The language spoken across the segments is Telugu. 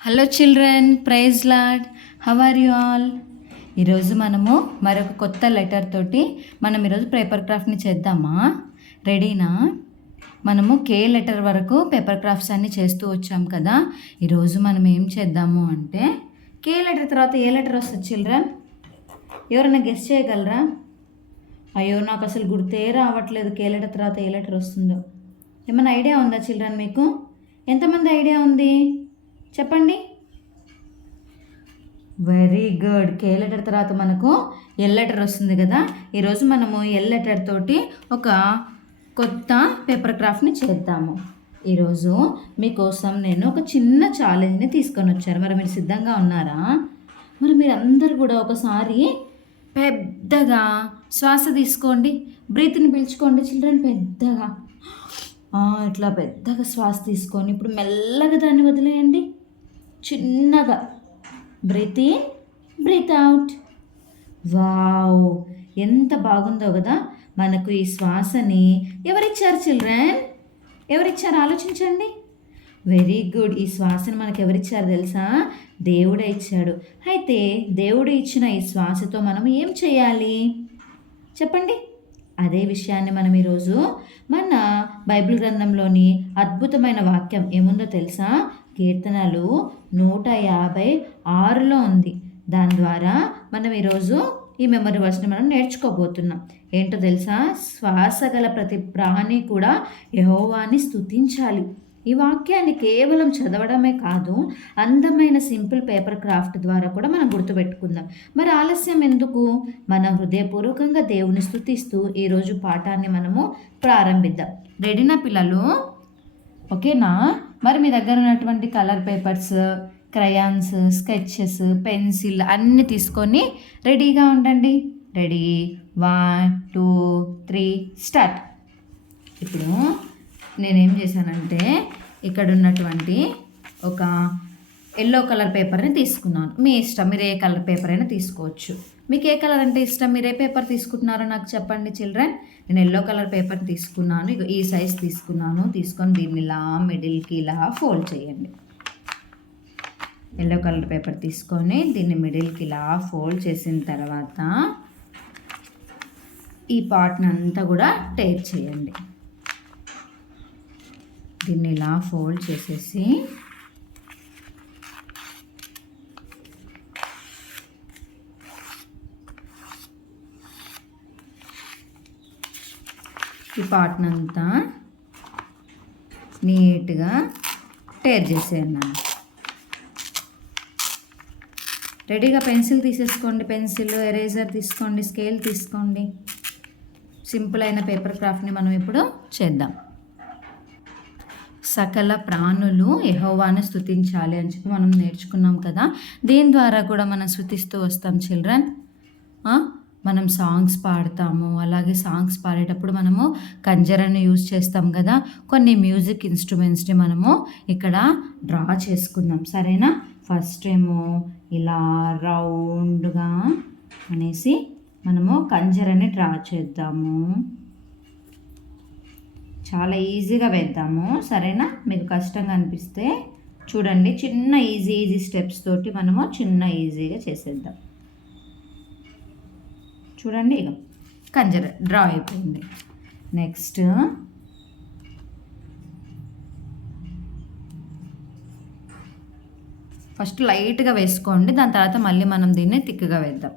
Hello children, praise Lord. How are you all? ఈరోజు మనము మరొక కొత్త లెటర్ తోటి మనం ఈరోజు పేపర్ క్రాఫ్ట్ని చేద్దామా? రెడీనా? మనము కే లెటర్ వరకు పేపర్ క్రాఫ్ట్స్ అన్నీ చేస్తూ వచ్చాం కదా. ఈరోజు మనం ఏం చేద్దాము అంటే కే లెటర్ తర్వాత ఏ లెటర్ వస్తుంది చిల్డ్రన్? ఎవరైనా గెస్ చేయగలరా? అయ్యో, నాకు అసలు గుర్తే రావట్లేదు కే లెటర్ తర్వాత ఏ లెటర్ వస్తుందో. ఏమైనా ఐడియా ఉందా చిల్డ్రన్ మీకు? ఎంతమంది ఐడియా ఉంది చెప్పండి. Very good. కే లెటర్ తర్వాత మనకు ఎల్ లెటర్ వస్తుంది కదా. ఈరోజు మనము ఎల్ లెటర్ తోటి ఒక కొత్త పేపర్ క్రాఫ్ట్ని చేద్దాము. ఈరోజు మీకోసం నేను ఒక చిన్న ఛాలెంజ్ని తీసుకొని వచ్చాను. మరి మీరు సిద్ధంగా ఉన్నారా? మరి మీరు అందరు కూడా ఒకసారి పెద్దగా శ్వాస తీసుకోండి. బ్రీత్ని పీల్చుకోండి చిల్డ్రన్. పెద్దగా ఇట్లా పెద్దగా శ్వాస తీసుకొని ఇప్పుడు మెల్లగా దాన్ని వదిలేయండి. చిన్నగా breathe in, breathe out. Wow, ఎంత బాగుందో కదా. మనకు ఈ శ్వాసని ఎవరిచ్చారు చిల్డ్రన్? ఎవరిచ్చారు ఆలోచించండి. Very good. ఈ శ్వాసను మనకు ఎవరిచ్చారు తెలుసా? దేవుడే ఇచ్చాడు. అయితే దేవుడు ఇచ్చిన ఈ శ్వాసతో మనం ఏం చేయాలి చెప్పండి. అదే విషయాన్ని మనం ఈరోజు మన బైబిల్ గ్రంథంలోని అద్భుతమైన వాక్యం ఏముందో తెలుసా? కీర్తనలు 156లో ఉంది. దాని ద్వారా మనం ఈరోజు ఈ మెమరీ వర్స్ని మనం నేర్చుకోబోతున్నాం. ఏంటో తెలుసా? శ్వాస గల ప్రతి ప్రాణి కూడా యెహోవాని స్తుతించాలి. ఈ వాక్యాన్ని కేవలం చదవడమే కాదు, అందమైన సింపుల్ పేపర్ క్రాఫ్ట్ ద్వారా కూడా మనం గుర్తుపెట్టుకుందాం. మరి ఆలస్యం ఎందుకు? మనం హృదయపూర్వకంగా దేవుని స్తుతిస్తూ ఈరోజు పాఠాన్ని మనము ప్రారంభిద్దాం. రెడీనా పిల్లలు? ఓకేనా? మరి మీ దగ్గర ఉన్నటువంటి colour papers, crayons, sketches, pencil అన్నీ తీసుకొని రెడీగా ఉండండి. Ready, 1 2 3 start. ఇప్పుడు నేనేం చేశానంటే ఇక్కడ ఉన్నటువంటి ఒక ఎల్లో కలర్ పేపర్ని తీసుకున్నాను. మీ ఇష్టం, మీరు ఏ కలర్ పేపర్ అయినా తీసుకోవచ్చు. మీకు ఏ కలర్ అంటే ఇష్టం? మీరు ఏ పేపర్ తీసుకుంటున్నారో నాకు చెప్పండి చిల్డ్రన్. నేను ఎల్లో కలర్ పేపర్ తీసుకున్నాను. ఇక ఈ సైజ్ తీసుకున్నాను. తీసుకొని దీన్ని ఇలా మిడిల్కి ఇలా ఫోల్డ్ చేయండి. ఎల్లో కలర్ పేపర్ తీసుకొని దీన్ని మిడిల్కి ఇలా ఫోల్డ్ చేసిన తర్వాత ఈ పార్ట్ని అంతా కూడా టేప్ చేయండి. దీన్ని ఇలా ఫోల్డ్ చేసేసి ఈ పార్ట్ని అంతా నీట్గా టేర్ చేసేయండి. రెడీగా పెన్సిల్ తీసేసుకోండి. పెన్సిల్, ఎరేజర్ తీసుకోండి, స్కేల్ తీసుకోండి. సింపుల్ అయిన పేపర్ క్రాఫ్ట్ని మనం ఇప్పుడు చేద్దాం. సకల ప్రాణులు యెహోవాను స్తుతించాలి అని చెప్పి మనం నేర్చుకున్నాం కదా. దీని ద్వారా కూడా మనం స్తుతిస్తూ వస్తాం చిల్డ్రన్. మనం సాంగ్స్ పాడతాము. అలాగే సాంగ్స్ పాడేటప్పుడు మనము కంజరని యూజ్ చేస్తాం కదా. కొన్ని మ్యూజిక్ ఇన్స్ట్రుమెంట్స్ని మనము ఇక్కడ డ్రా చేసుకుందాం, సరేనా? ఫస్ట్ ఏమో ఇలా రౌండ్గా అనేసి మనము కంజరని డ్రా చేద్దాము. చాలా ఈజీగా వేద్దాము, సరేనా? మీకు కష్టంగా అనిపిస్తే చూడండి, చిన్న ఈజీ స్టెప్స్ తోటి మనము ఈజీగా చేసేద్దాం. చూడండి, ఇక కంజర డ్రా అయిపోయింది. నెక్స్ట్ ఫస్ట్ లైట్గా వేసుకోండి. దాని తర్వాత మళ్ళీ మనం దీన్ని థిక్గా వేద్దాం.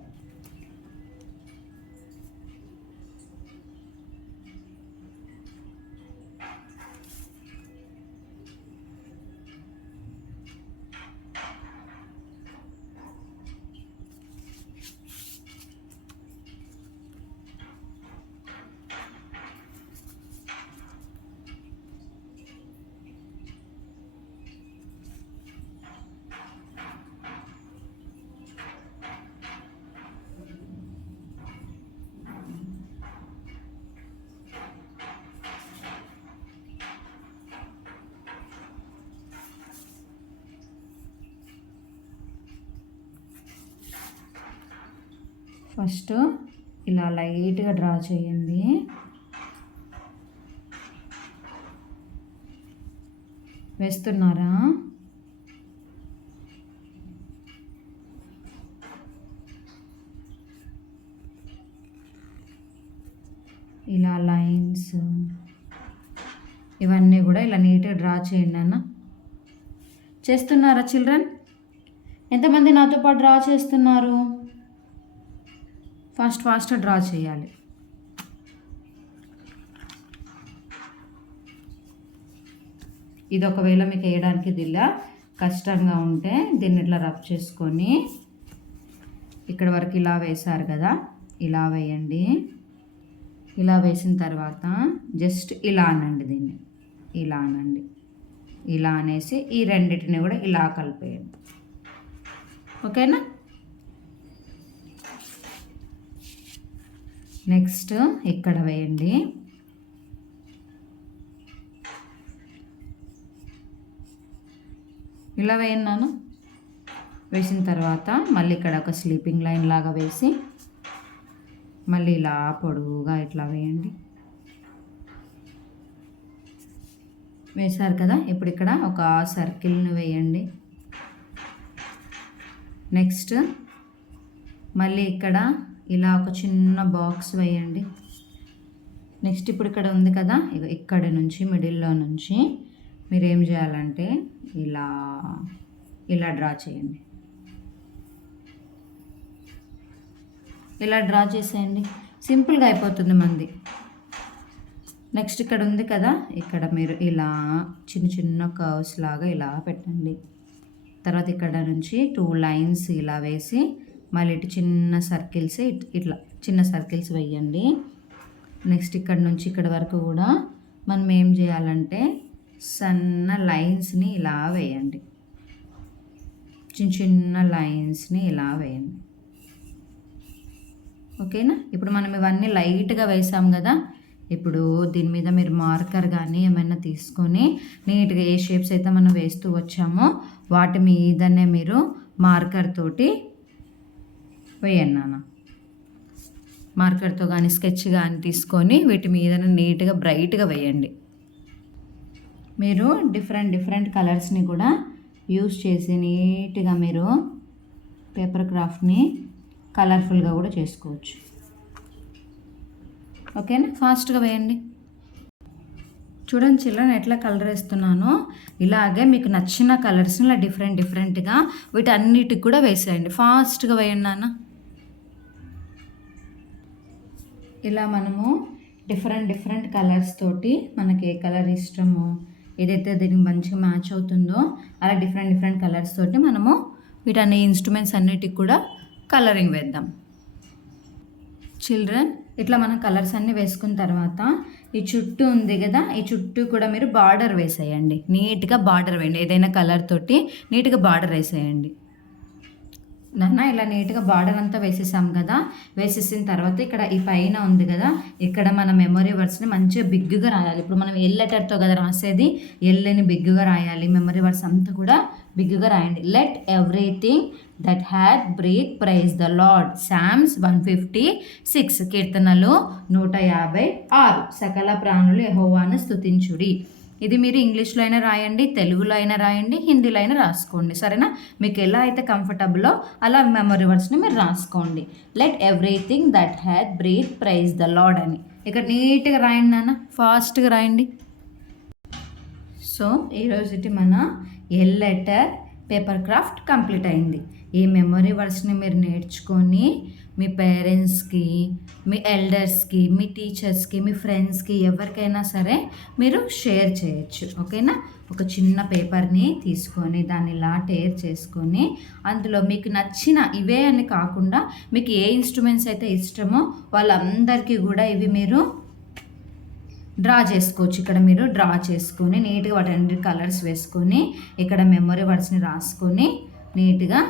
ఫస్ట్ ఇలా లైట్గా డ్రా చేయండి. వేస్తున్నారా? ఇలా లైన్స్ ఇవన్నీ కూడా ఇలా నీట్గా డ్రా చేయండి అన్న. చేస్తున్నారా చిల్డ్రన్? ఎంతమంది నాతో పాటు డ్రా చేస్తున్నారు? ఫాస్ట్గా డ్రా చేయాలి. ఇది ఒకవేళ మీకు వేయడానికి దిల్లా కష్టంగా ఉంటే దీన్ని ఇట్లా రబ్ చేసుకొని ఇక్కడ వరకు ఇలా వేశారు కదా, ఇలా వేయండి. ఇలా వేసిన తర్వాత జస్ట్ ఇలా అనండి, దీన్ని ఇలా అనండి. ఇలా అనేసి ఈ రెండింటిని కూడా ఇలా కలిపేయండి. ఓకేనా? నెక్స్ట్ ఇక్కడ వేయండి. ఇలా వేయన్నాను. వేసిన తర్వాత మళ్ళీ ఇక్కడ ఒక స్లీపింగ్ లైన్ లాగా వేసి మళ్ళీ ఇలా పొడుగుగా ఇట్లా వేయండి. వేశారు కదా, ఇప్పుడు ఇక్కడ ఒక సర్కిల్ని వేయండి. నెక్స్ట్ మళ్ళీ ఇక్కడ ఇలా ఒక చిన్న బాక్స్ వేయండి. నెక్స్ట్ ఇప్పుడు ఇక్కడ ఉంది కదా, ఇక్కడ నుంచి మిడిల్లో నుంచి మీరు ఏం చేయాలంటే ఇలా ఇలా డ్రా చేయండి. ఇలా డ్రా చేసేయండి, సింపుల్గా అయిపోతుంది మంది. నెక్స్ట్ ఇక్కడ ఉంది కదా, ఇక్కడ మీరు ఇలా చిన్న చిన్న కర్వ్స్ లాగా ఇలా పెట్టండి. తర్వాత ఇక్కడ నుంచి 2 లైన్స్ ఇలా వేసి మళ్ళీ ఇటు చిన్న సర్కిల్స్ ఇట్లా చిన్న సర్కిల్స్ వేయండి. నెక్స్ట్ ఇక్కడ నుంచి ఇక్కడ వరకు కూడా మనం ఏం చేయాలంటే సన్న లైన్స్ని ఇలా వేయండి. చిన్న చిన్న లైన్స్ని ఇలా వేయండి. ఓకేనా? ఇప్పుడు మనం ఇవన్నీ లైట్గా వేసాం కదా, ఇప్పుడు దీని మీద మీరు మార్కర్ కానీ ఏమైనా తీసుకొని నీట్గా ఏ షేప్స్ అయితే మనం వేస్తూ వచ్చామో వాటి మీదనే మీరు మార్కర్ తోటి వేయండి నాన్న. మార్కర్తో కానీ స్కెచ్ కానీ తీసుకొని వీటి మీద నీట్గా బ్రైట్గా వేయండి. మీరు డిఫరెంట్ కలర్స్ని కూడా యూస్ చేసి నీట్గా మీరు పేపర్ క్రాఫ్ట్ని కలర్ఫుల్గా కూడా చేసుకోవచ్చు. ఓకేనా? ఫాస్ట్గా వేయండి. చూడండి చిల్డ్రన్ ఎట్లా కలర్ వేస్తున్నానో ఇలాగే మీకు నచ్చిన కలర్స్ని ఇలా డిఫరెంట్గా వీటన్నిటికి కూడా వేసేయండి. ఫాస్ట్గా వేయండి నాన్న. ఇలా మనము డిఫరెంట్ కలర్స్ తోటి మనకి ఏ కలర్ ఇష్టమో ఏదైతే దీనికి మంచిగా మ్యాచ్ అవుతుందో అలా డిఫరెంట్ కలర్స్ తోటి మనము వీటన్ని ఇన్స్ట్రుమెంట్స్ అన్నిటికి కూడా కలరింగ్ వేద్దాం. చిల్డ్రన్ ఇట్లా మనం కలర్స్ అన్నీ వేసుకున్న తర్వాత ఈ చుట్టూ ఉంది కదా, ఈ చుట్టూ కూడా మీరు బార్డర్ వేసేయండి. నీట్గా బార్డర్ వేయండి. ఏదైనా కలర్ తోటి నీట్గా బార్డర్ వేసేయండి నాన్న. ఇలా నీట్గా బార్డర్ అంతా వేసేసాం కదా, వేసేసిన తర్వాత ఇక్కడ ఈ పైన ఉంది కదా, ఇక్కడ మన మెమరీ వర్డ్స్ని మంచిగా బిగ్గుగా రాయాలి. ఇప్పుడు మనం ఎల్ లెటర్తో కదా రాసేది, ఎల్ని బిగ్గుగా రాయాలి. మెమరీ వర్డ్స్ అంతా కూడా బిగ్గుగా రాయండి. Let everything that had breath praise the Lord. Psalms 156. కీర్తనలు 156. సకల ప్రాణులు యెహోవాను స్తుతించుడి. ఇది మీరు ఇంగ్లీష్లో అయినా రాయండి, తెలుగులో అయినా రాయండి, హిందీలో అయినా రాసుకోండి. సరేనా? మీకు ఎలా అయితే కంఫర్టబుల్లో అలా మెమరీ వర్డ్స్ని మీరు రాసుకోండి. Let everything that had breath praise the Lord అని ఇక్కడ నీట్గా రాయండి నాన్న. ఫాస్ట్గా రాయండి. సో ఈరోజు మన L letter paper craft complete అయింది. ఈ మెమరీ వర్డ్స్ని మీరు నేర్చుకొని మీ పేరెంట్స్కి, మీ ఎల్డర్స్కి, మీ టీచర్స్కి, మీ ఫ్రెండ్స్కి ఎవరికైనా సరే మీరు షేర్ చేయొచ్చు. ఓకేనా? ఒక చిన్న పేపర్ని తీసుకొని దాన్ని ఇలా టేర్ చేసుకొని అందులో మీకు నచ్చిన ఇవే అని కాకుండా మీకు ఏ ఇన్స్ట్రుమెంట్స్ అయితే ఇష్టమో వాళ్ళందరికీ కూడా ఇవి మీరు డ్రా చేసుకోవచ్చు. ఇక్కడ మీరు డ్రా చేసుకొని నీట్గా వాటి కలర్స్ వేసుకొని ఇక్కడ మెమరీ వర్డ్స్ని రాసుకొని నీట్గా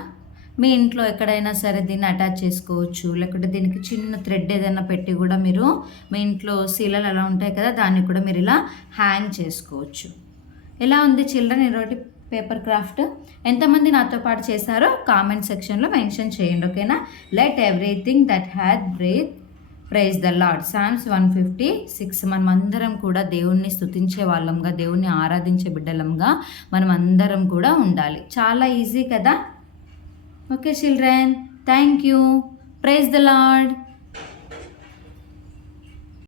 మీ ఇంట్లో ఎక్కడైనా సరే దీన్ని అటాచ్ చేసుకోవచ్చు. లేకుంటే దీనికి చిన్న థ్రెడ్ ఏదైనా పెట్టి కూడా మీరు మీ ఇంట్లో శీలలు అలా ఉంటాయి కదా, దాన్ని కూడా మీరు ఇలా హ్యాంగ్ చేసుకోవచ్చు. ఎలా ఉంది చిల్డ్రన్ ఈరోజు పేపర్ క్రాఫ్ట్? ఎంతమంది నాతో పాటు చేశారో కామెంట్ సెక్షన్లో మెన్షన్ చేయండి. ఓకేనా? Let everything that had breath praise the Lord. Psalms 156. మనం అందరం కూడా దేవుణ్ణి స్తుతించే వాళ్ళంగా, దేవుణ్ణి ఆరాధించే బిడ్డలంగా మనం అందరం కూడా ఉండాలి. చాలా ఈజీ కదా? Okay children, thank you. Praise the lord.